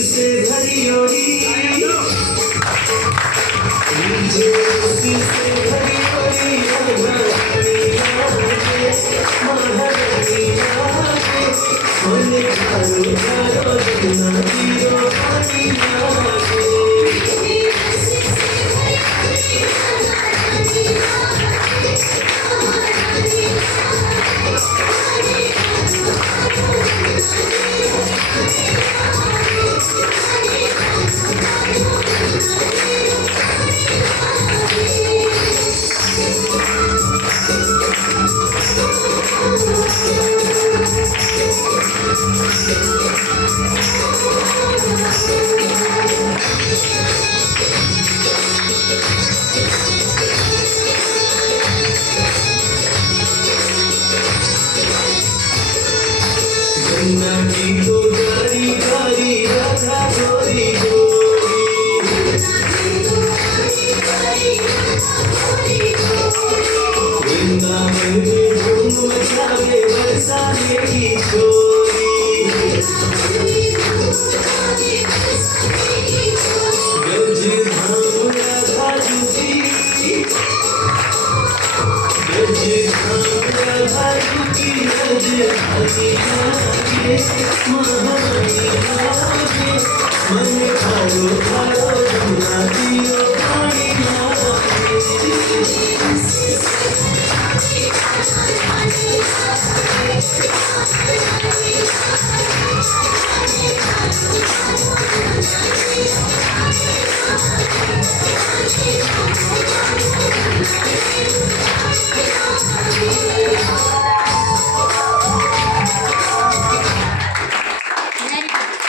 से भरी होली जोश से भरी होली महारानी लागे सोने कारो कारो दुना जीरो पानी लागे गंगा की तो गारी गारी राधा गोरी वृंदावन में धूम मचावे बरसाने की छोरी